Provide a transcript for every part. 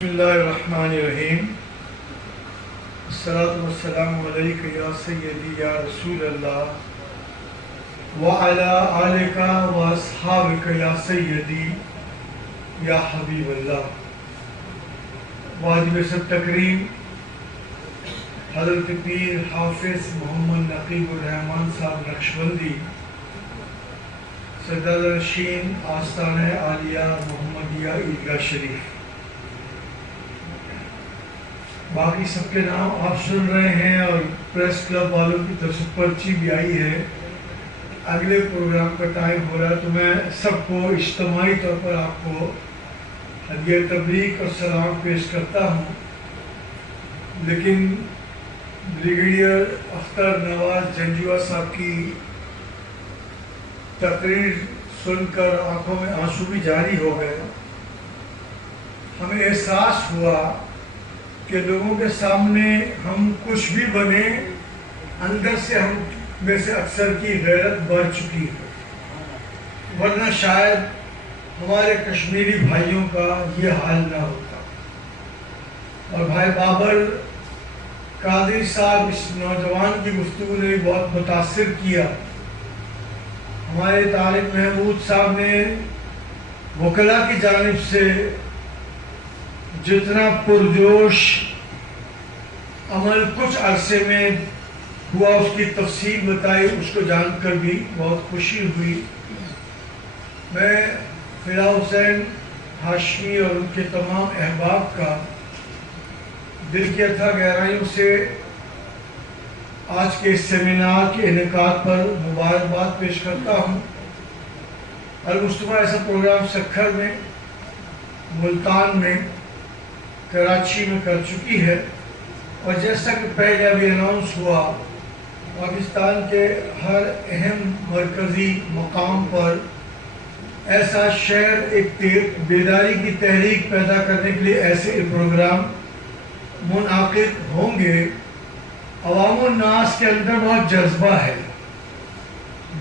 بسم اللہ الرحمن الرحیم الصلاۃ والسلام علیک یا سیدی یا رسول اللہ وعلی آلک و اصحابک یا سیدی یا حبیب اللہ۔ واجب سب تکریم حضرت پیر حافظ محمد نقیب الرحمن صاحب نقشبندی صدر نشین آستانہ عالیہ محمدیہ عیدگاہ شریف، باقی سب کے نام آپ سن رہے ہیں اور پریس کلب والوں کی طرف سے پرچی بھی آئی ہے۔ اگلے پروگرام کا ٹائم ہو رہا ہے تو میں سب کو اجتماعی طور پر آپ کو ہدیہ تبریک اور سلام پیش کرتا ہوں، لیکن بریگیڈیئر اختر نواز جنجوعہ صاحب کی تقریر سن کر آنکھوں میں آنسو بھی جاری ہو گئے۔ ہمیں احساس ہوا کہ لوگوں کے سامنے ہم کچھ بھی بنے، اندر سے ہم میں سے اکثر کی غیرت بڑھ چکی ہے، ورنہ شاید ہمارے کشمیری بھائیوں کا یہ حال نہ ہوتا۔ اور بھائی بابر قادری صاحب اس نوجوان کی گفتگو نے بہت متاثر کیا۔ ہمارے طالب محمود صاحب نے وکلاء کی جانب سے جتنا پرجوش عمل کچھ عرصے میں ہوا اس کی تفصیل بتائی، اس کو جان کر بھی بہت خوشی ہوئی۔ میں فدا حسین ہاشمی اور ان کے تمام احباب کا دل کی اتھا گہرائیوں سے آج کے اس سیمینار کے انعقاد پر مبارکباد پیش کرتا ہوں۔ المصطفیٰ ایسا پروگرام سکھر میں، ملتان میں، کراچی میں کر چکی ہے، اور جیسا کہ پہلے ابھی اناؤنس ہوا، پاکستان کے ہر اہم مرکزی مقام پر ایسا شہر ایک بیداری کی تحریک پیدا کرنے کے لیے ایسے پروگرام منعقد ہوں گے۔ عوام الناس کے اندر بہت جذبہ ہے،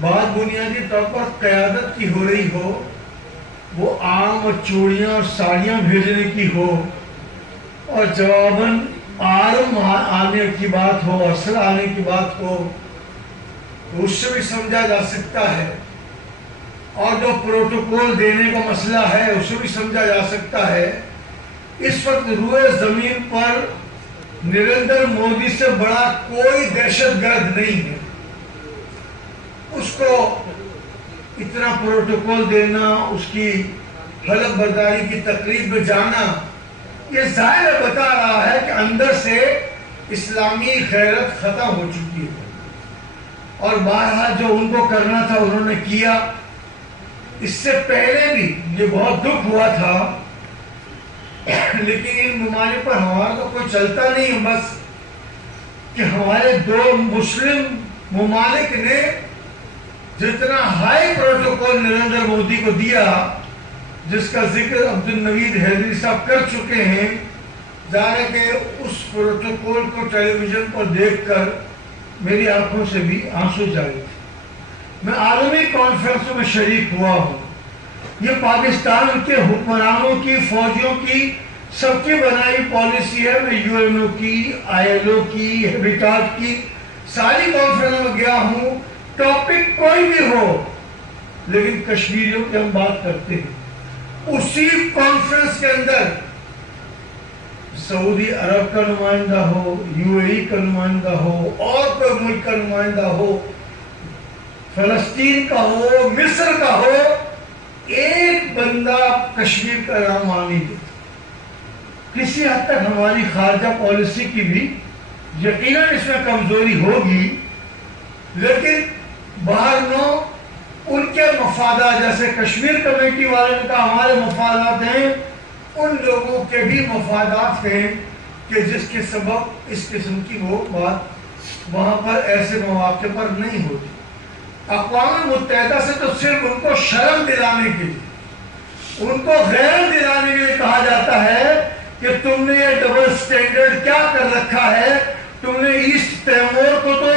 بات بنیادی طور پر قیادت کی ہو رہی ہو، وہ آم اور چوڑیاں اور ساڑیاں بھیجنے کی ہو، اور جواباً آرم آنے کی بات ہو، اصل آنے کی بات ہو، تو اس سے بھی سمجھا جا سکتا ہے، اور جو پروٹوکول دینے کا مسئلہ ہے اس سے بھی سمجھا جا سکتا ہے۔ اس وقت روئے زمین پر نریندر مودی سے بڑا کوئی دہشت گرد نہیں ہے۔ اس کو اتنا پروٹوکول دینا، اس کی حلف برداری کی تقریب میں جانا، یہ ظاہر بتا رہا ہے کہ اندر سے اسلامی غیرت ختم ہو چکی ہے، اور بہرحال جو ان کو کرنا تھا انہوں نے کیا۔ اس سے پہلے بھی یہ بہت دکھ ہوا تھا، لیکن ان ممالک پر ہمارا تو کوئی چلتا نہیں ہے، بس کہ ہمارے دو مسلم ممالک نے جتنا ہائی پروٹوکول نریندر مودی کو دیا، جس کا ذکر عبد النوید حیدری صاحب کر چکے ہیں، ظاہر ہے کہ اس پروٹوکول کو ٹیلی ویژن پر دیکھ کر میری آنکھوں سے بھی آنسو جاری تھے۔ میں عالمی کانفرنسوں میں شریک ہوا ہوں، یہ پاکستان کے حکمرانوں کی، فوجیوں کی، سب کی بنائی پالیسی ہے۔ میں یو این او کی، آئی ایل او کی، ہیبیٹاٹ کی ساری کانفرنسوں میں گیا ہوں، ٹاپک کوئی بھی ہو، لیکن کشمیریوں کی ہم بات کرتے ہیں۔ اسی کانفرنس کے اندر سعودی عرب کا نمائندہ ہو، یو اے ای کا نمائندہ ہو، اور کوئی ملک کا نمائندہ ہو، فلسطین کا ہو، مصر کا ہو، ایک بندہ کشمیر کا نام آ نہیں دیتا۔ کسی حد تک ہماری خارجہ پالیسی کی بھی یقیناً اس میں کمزوری ہوگی، لیکن باہر نو ان کے مفادات، جیسے کشمیر کمیٹی والے نے کہا ہمارے مفادات ہیں، ان لوگوں کے بھی مفادات ہیں کہ جس کے سبب اس قسم کی وہ بات وہاں پر ایسے مواقع پر نہیں ہوتی۔ اقوام متحدہ سے تو صرف ان کو شرم دلانے کے لیے، ان کو غیرت دلانے کے لیے کہا جاتا ہے کہ تم نے یہ ڈبل سٹینڈرڈ کیا کر رکھا ہے، تم نے ایسٹ تیمور کو تو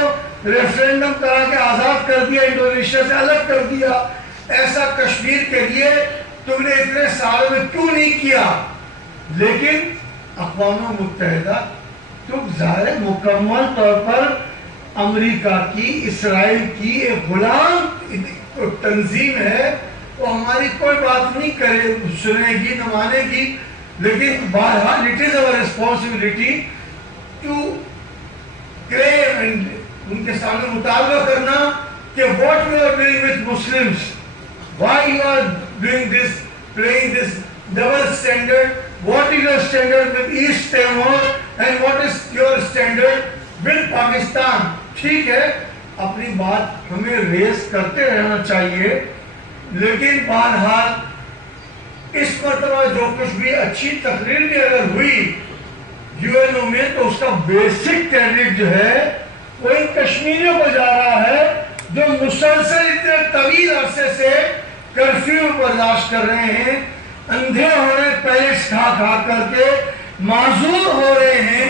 ریفرینڈم کرا کے آزاد کر دیا، انڈونیشیا سے الگ کر دیا، ایسا کشمیر کے لیے تم نے اتنے سالوں میں کیوں نہیں کیا؟ لیکن اقوام متحدہ تو ظاہر مکمل طور پر امریکہ کی، اسرائیل کی ایک غلام تنظیم ہے، وہ ہماری کوئی بات نہیں کرے، سنے گی نہ مانے گی، لیکن بہرحال it is over responsibility to claim and ان کے سامنے مطالبہ کرنا کہ what you are doing with Muslims, why you are doing this, playing this double standard, what is your standard with East Timor and what is your standard with Pakistan. ٹھیک ہے، اپنی بات ہمیں ریز کرتے رہنا چاہیے، لیکن بہرحال اس مرتبہ جو کچھ بھی اچھی تقریر بھی اگر ہوئی یو این او میں، تو اس کا بیسک کریڈٹ جو ہے وہ ان کشمیریوں کو جا رہا ہے جو مسلسل اتنے طویل عرصے سے کرفیو برداشت کر رہے ہیں، اندھے ہو رہے، پیلٹس کھا کھا کر کے معذور ہو رہے ہیں،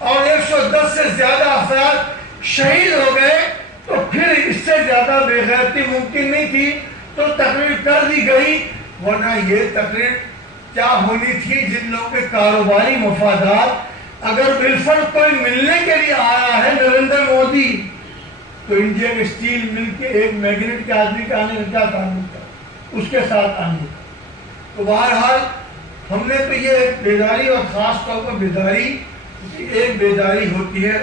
اور 110 سے زیادہ افراد شہید ہو گئے. تو پھر اس سے زیادہ بے غیرتی ممکن نہیں تھی، تو تقریر کر دی گئی. ورنہ یہ تقریر کیا ہونی تھی؟ جن لوگوں کے کاروباری مفادات، اگر بالفرض کوئی ملنے کے لیے آیا ہے نریندر مودی، تو انڈین اسٹیل مل کے ایک میگنیٹ کے آدمی کے آنے کا کیا تعلق تھا اس کے ساتھ آنے کا؟ تو بہرحال ہم نے تو یہ بیداری، اور خاص طور پر بیداری، ایک بیداری ہوتی ہے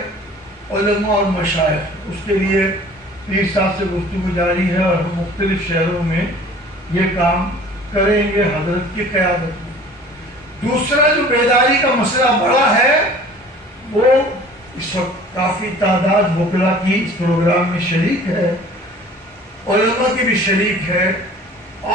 علماء اور مشائخ، اس کے لیے پیر صاحب سے گفتگو جاری ہے، اور ہم مختلف شہروں میں یہ کام کریں گے حضرت کی قیادت میں. دوسرا جو بیداری کا مسئلہ بڑا ہے، وہ اس وقت کافی تعداد وکلا کی اس پروگرام میں شریک ہے، علماء کی بھی شریک ہے،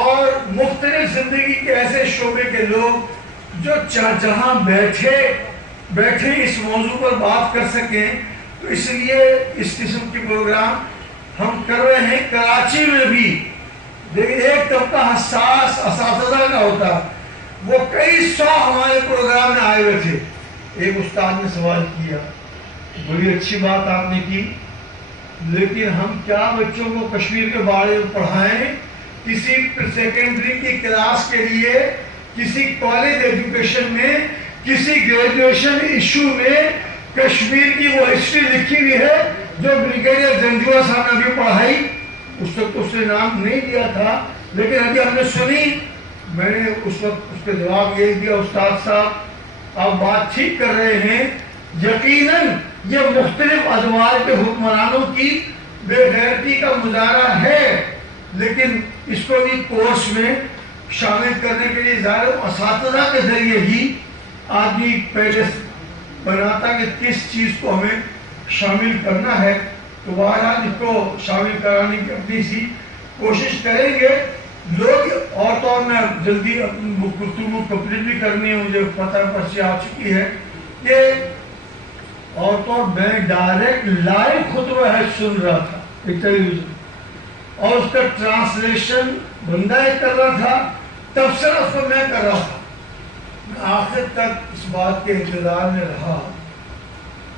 اور مختلف زندگی کے ایسے شعبے کے لوگ جو جہاں بیٹھے اس موضوع پر بات کر سکیں. تو اس لیے اس قسم کے پروگرام ہم کر رہے ہیں. کراچی میں بھی لیکن ایک طبقہ حساس اساتذہ کا ہوتا، وہ کئی سو ہمارے پروگرام میں آئے ہوئے تھے. ایک استاد نے سوال کیا، بڑی اچھی بات آپ نے کی، لیکن ہم کیا بچوں کو کشمیر کے بارے میں پڑھائیں؟ کسی سیکنڈری کی کلاس کے لیے، کسی کالج ایجوکیشن میں، کسی گریجویشن ایشو میں کشمیر کی وہ ہسٹری لکھی ہوئی ہے جو بریگیڈیئر جنجوا صاحب نے بھی پڑھائی. اس وقت اس نے نام نہیں دیا تھا، لیکن ابھی ہم نے سنی. میں نے اس وقت اس کے جواب یہ دیا، استاد صاحب آپ بات ٹھیک کر رہے ہیں، یقیناً یہ مختلف ادوار کے حکمرانوں کی بے غیرتی کا مظاہرہ ہے، لیکن اس کو بھی کورس میں شامل کرنے کے لیے ظاہر اساتذہ کے ذریعے ہی آدمی پہلے بناتا کہ کس چیز کو ہمیں شامل کرنا ہے. تو بہرحال اس کو شامل کرانے کی اپنی سی کوشش کریں گے لوگ. اور تو میں جلدی اپنی گفتگو کمپلیٹ بھی کرنی ہے، مجھے پتہ پرچی آ چکی ہے کہ اور تو میں ڈائریکٹ لائیو خطبہ ہے سن رہا تھا ایک ٹیلی ویژن، اور اس کا ٹرانسلیشن بندہ ایک کر رہا تھا، تبصرہ اس کو میں کر رہا تھا. میں آخر تک اس بات کے انتظار میں رہا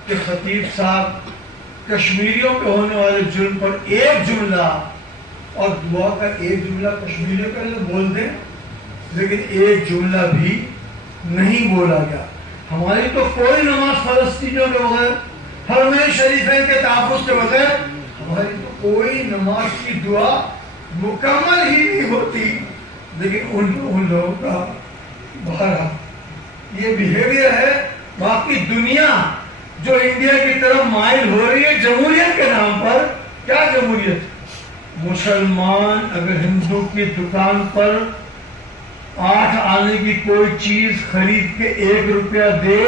کہ خطیب صاحب کشمیریوں پہ ہونے والے جرم پر ایک جملہ اور دعا کا ایک جملہ کشمیریوں کے لیے بول دیں، لیکن ایک جملہ بھی نہیں بولا گیا. ہماری تو کوئی نماز فلسطینیوں کے بغیر، حرمین شریفین کے تحفظ کے بغیر ہماری تو کوئی نماز کی دعا مکمل ہی نہیں ہوتی. لیکن ان لوگوں کا بہرحال یہ بیہیویئر ہے. باقی دنیا جو انڈیا کی طرف مائل ہو رہی ہے جمہوریت کے نام پر، کیا جمہوریت؟ مسلمان اگر ہندو کی دکان پر 8 آنے کی کوئی چیز خرید کے 1 روپیہ دے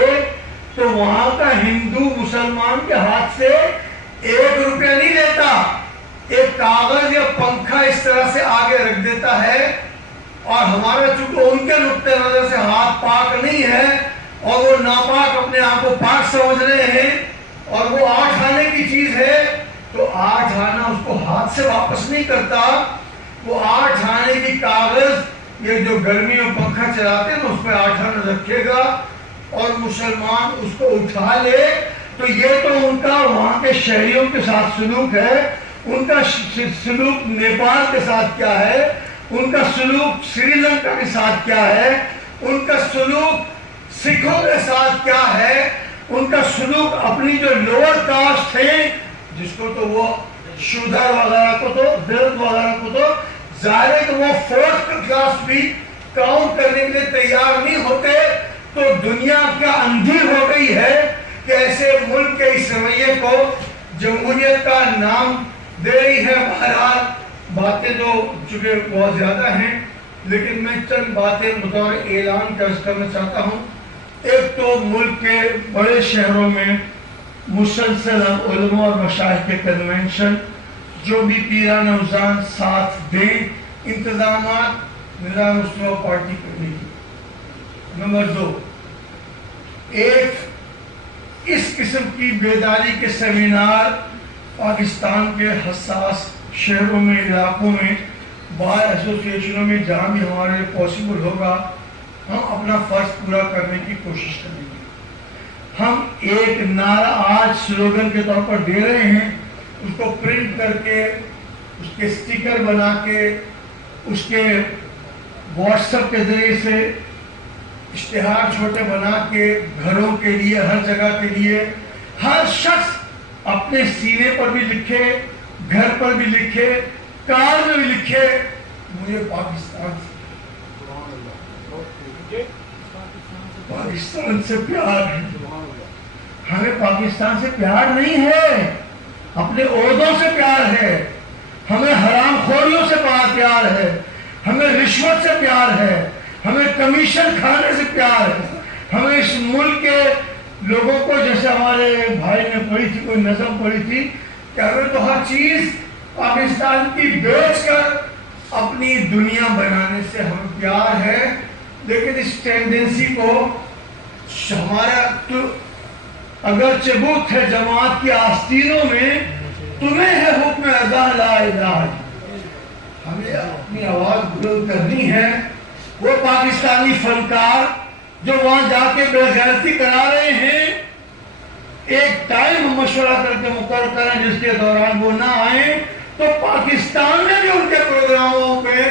تو وہاں کا ہندو مسلمان کے ہاتھ سے 1 روپیہ نہیں لیتا، ایک کاغذ یا پنکھا اس طرح سے آگے رکھ دیتا ہے. اور ہمارا چونکہ ان کے نقطہ نظر سے ہاتھ پاک نہیں ہے اور وہ ناپاک اپنے آپ کو پاک سمجھ رہے ہیں، اور وہ 8 آنے کی چیز ہے تو 8 آنا اس کو ہاتھ سے واپس نہیں کرتا. وہ 8 آنے کی کاغذ یہ جو گرمی میں پنکھا چلاتے ہیں اس پہ 8 آنا رکھے گا اور مسلمان اس کو اٹھا لے. تو یہ تو ان کا وہاں کے شہریوں کے ساتھ سلوک ہے. ان کا سلوک نیپال کے ساتھ کیا ہے، ان کا سلوک سری لنکا کے ساتھ کیا ہے، ان کا سلوک سکھوں کے ساتھ کیا ہے، ان کا سلوک اپنی جو لوور کاسٹ تھے، جس کو تو وہ شودر وغیرہ کو تو دلت وغیرہ کو تو ظاہر ہے کہ وہ فورتھ کلاس بھی کاؤنٹ کرنے کے لیے تیار نہیں ہوتے، تو دنیا کیا اندھی ہو گئی ہے کہ ایسے ملک کے اس رویے کو جمہوریت کا نام دے رہی ہے۔ بہرحال باتیں تو چونکہ بہت زیادہ ہیں، لیکن میں چند باتیں بطور اعلان کرنا چاہتا ہوں۔ ایک تو ملک کے بڑے شہروں میں مسلسل علماء اور مشائخ کے کنونشن، جو بھی پیران اوزان ساتھ دیں، انتظامات نظام مصطفیٰ پارٹی کرنے کی۔ نمبر 2، ایک اس قسم کی بیداری کے سیمینار پاکستان کے حساس شہروں میں، علاقوں میں، بار ایسوسیشنوں میں جہاں بھی ہمارے لیے پاسبل ہوگا، ہم اپنا فرض پورا کرنے کی کوشش کریں گے۔ ہم ایک نعرہ آج سلوگن کے طور پر دے رہے ہیں، اس کو پرنٹ کر کے، اس کے سٹیکر بنا کے، اس کے واٹس ایپ کے ذریعے سے اشتہار چھوٹے بنا کے گھروں کے لیے، ہر جگہ کے لیے، ہر شخص اپنے سینے پر بھی لکھے، گھر پر بھی لکھے، کار میں بھی لکھے، مجھے پاکستان سے پیار ہے۔ ہمیں پاکستان سے پیار نہیں ہے، اپنے عہدوں سے پیار ہے، ہمیں حرام خوریوں سے پیار ہے، ہمیں رشوت سے پیار ہے، ہمیں کمیشن کھانے سے پیار ہے، ہمیں اس ملک کے لوگوں کو، جیسے ہمارے بھائی نے پڑھی تھی، کوئی نظم پڑھی تھی کہ ہمیں تو ہر چیز پاکستان کی بیچ کر اپنی دنیا بنانے سے ہمیں پیار ہے، لیکن اس ٹینڈنسی کو ہمارا تو اگرچہ بت ہے جماعت کی آستینوں میں، تمہیں ہے حکم اذاں لا الہ، ہمیں اپنی آواز بلند کرنی ہے۔ وہ پاکستانی فنکار جو وہاں جا کے بے غیرتی کرا رہے ہیں، ایک ٹائم مشورہ کر کے مقرر کریں جس کے دوران وہ نہ آئیں، تو پاکستان میں بھی ان کے پروگراموں پہ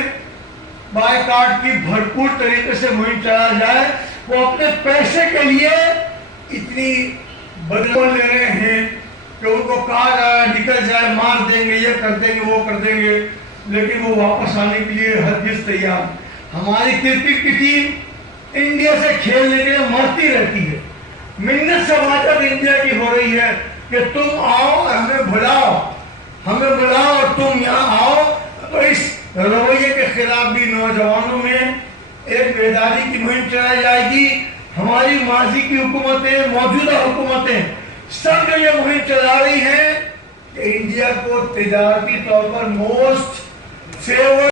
بائیکاٹ کی بھرپور طریقے سے مہم چلا جائے۔ وہ اپنے پیسے کے لیے اتنی بدلون لے رہے ہیں کہ ان کو کہا جائے نکل جائے، مار دیں گے، یہ کر دیں گے، وہ کر دیں گے، لیکن وہ واپس آنے کے لیے ہرگز تیار۔ ہماری کرکٹ کی ٹیم انڈیا سے کھیلنے کے لیے مرتی رہتی ہے، منت سے واجب انڈیا کی ہو رہی ہے کہ تم آؤ اور ہمیں بلاؤ اور تم یہاں آؤ۔ تو اس رویے کے خلاف بھی نوجوانوں میں ایک بیداری کی مہم چلائی جائے گی۔ ہماری ماضی کی حکومتیں، موجودہ حکومتیں سب جو یہ مہم چلا رہی ہیں کہ انڈیا کو تجارتی طور پر موسٹ فیور